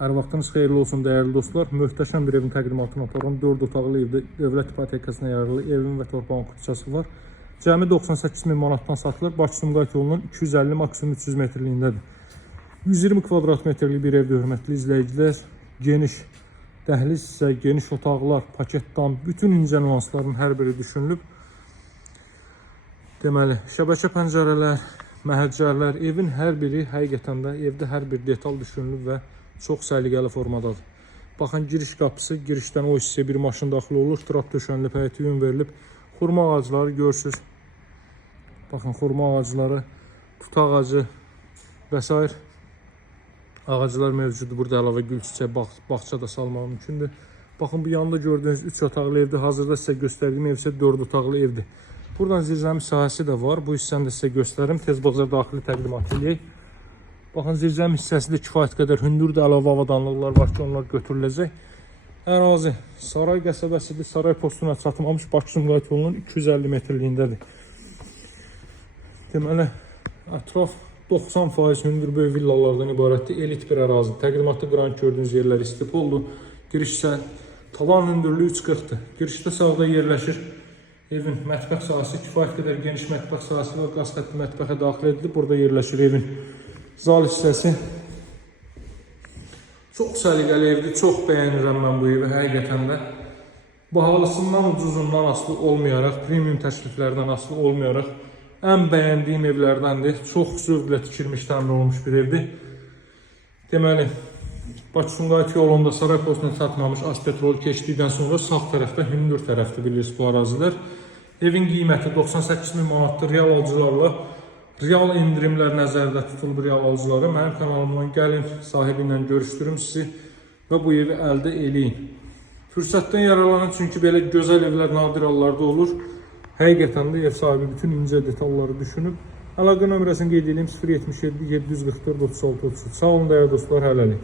Hər vaxtınız xeyirli olsun dəyərli dostlar. Möhtəşəm bir evin təqdimatını aparan 4 otaqlı evdə dövlət ipotekasına yararlı evin və torpağın küçəsi var. Cəmi 98 min manatdan satılır. Bakı-Sumqayıt yolunun 250 maksimum 300 metrliyindədir. 120 kvadrat metrlik bir evdə hörmətli izləyicilər. Geniş dəhliz isə, geniş otaqlar, paketdan, bütün incə nüansların hər biri düşünülüb. Deməli, şəbəkə pəncərələr, məhəccərlər, evin hər biri həqiqətən də evdə hər bir detal düşünülüb və çox səliqəli formadadır. Baxın, giriş qapısı, girişdən o hissəyə bir maşın daxil olur, trap döşənilib, həyətə yön verilib. Xurma ağacları görürsünüz. Baxın, xurma ağacları, tut ağacı və s. ağaclar mövcuddur. Burada əlavə gül çiçək, bağça da salmaq mümkündür. Baxın, bu yanında gördüyünüz 3 otaqlı evdir. Hazırda sizə göstərdiyim ev isə 4 otaqlı evdir. Buradan zirzəmi sahəsi də var. Bu hissəni də sizə göstərim. Tez bazar daxili təqdimat edək. Baxın, zirzəmi hissəsi də kifayət qədər hündürdür. Əlavə avadanlıqlar var ki, onlar götürüləcək. Ərazi Saray qəsəbəsidir. Saray postuna çatılmamış, Bakı-Sumqayıt yolunun 250 metrliyindədir. Deməli, ətraf 90% hündür böyük villalardan ibarətdir. Elit bir ərazi. Təqdimatda qranit gördüyünüz yerlər istipoldur. Giriş isə tavan hündürlüyü 3.40-dır. Girişdə sağda yerləşir evin mətbəx sahəsi. Kifayət qədər geniş mətbəx sahəsi və qaz xətti mətbəxə daxil edilib. Burada yerləşir evin zal hissəsi. Çox səliqəli evdir. Çox bəyənirəm mən bu evi həqiqətən də. Bahalısından, ucuzundan asılı olmayaraq, premium təkliflərdən asılı olmayaraq ən bəyəndiyim evlərdəndir. Çox zövqlə tikilmiş, təmin olunmuş bir evdir. Deməli, Bakı-Sumqayıt yolunda Saray postuna çatmamış Azpetrol keçdikdən sonra sağ tərəfdə, hündür tərəfdə bilirsiniz bu ərazilər. Evin qiyməti 98 min manatdır. Real alıcılarla real indirimlər nəzərdə tutulub real alıcıları. Mənim kanalımdan gəlin, sahibi ilə görüşdürüm sizi və bu evi əldə eləyin. Fürsətdən yararlanın, çünki belə gözəl evlər nadir hallarda olur. Həqiqətən də ev sahibi bütün incə detalları düşünüb. Əlaqə nömrəsini qeyd edeyim: 077 744 36 33. Sağ olun dəyərli dostlar, hələlik.